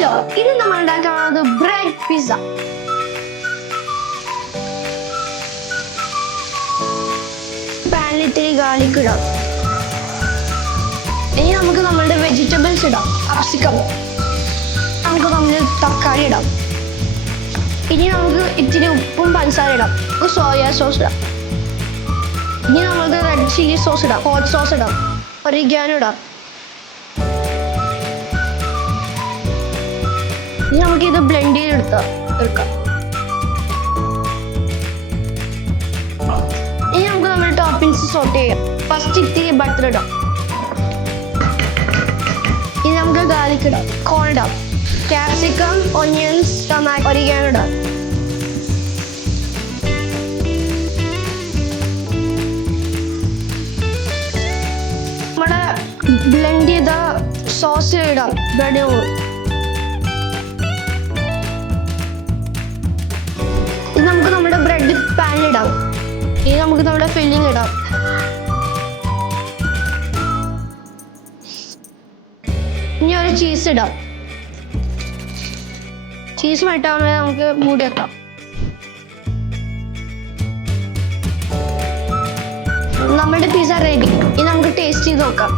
Hello, ഇത് നമ്മൾ ഉണ്ടാക്കുന്നത് ബ്രെഡ് പിസ്സ. പാനിൽ ഇത്തിരി ഗാർലിക് ഇടാം. ഇനി നമുക്ക് നമ്മളുടെ വെജിറ്റബിൾസ് ഇടാം. കാപ്സിക്കം, നമുക്ക് നമ്മുടെ തക്കാളി ഇടാം. ഇനി നമുക്ക് ഇത്തിരി ഉപ്പും പഞ്ചസാര ഇടാം. സോയാ സോസ് ഇടാം. ഇനി നമുക്ക് റെഡ് ചില്ലി സോസ് ഇടാം. ഹോട്ട് സോസ് ഇടാം. ഒറിഗാനോ ഇടാം. ഇനി നമുക്ക് ഇത് ബ്ലെൻഡ് ചെയ്തെടുക്കാം. ഇനി നമുക്ക് നമ്മുടെ ടോപ്പിംഗ്സ് സോട്ട് ചെയ്യാം. ഫസ്റ്റ് ഇത്തിരി ബട്ടർ ഇടാം. ഇനി നമുക്ക് ഗാർലിക് ഇടാം, കോൺ ഇടാം, ക്യാപ്സിക്കം, ഓണിയൻസ്, ടൊമാറ്റോ, ഒറിഗാനോ ഇടാം. നമ്മുടെ ബ്ലെൻഡ് ചെയ്ത സോസ് ഇടാം. ബ്രെഡ് ഇത് നമുക്ക് നമ്മുടെ ബ്രെഡ് പാനിലിടാം. ഇനി നമുക്ക് നമ്മുടെ ഫില്ലിംഗ് ഇടാം. ഇനി ഒരു ചീസ് ഇടാം. ചീസ് മറ്റാവുമ്പോൾ നമുക്ക് മൂടി വെക്കാം. നമ്മുടെ പിസ്സ റെഡി. ഇനി നമുക്ക് ടേസ്റ്റ് ചെയ്ത് നോക്കാം.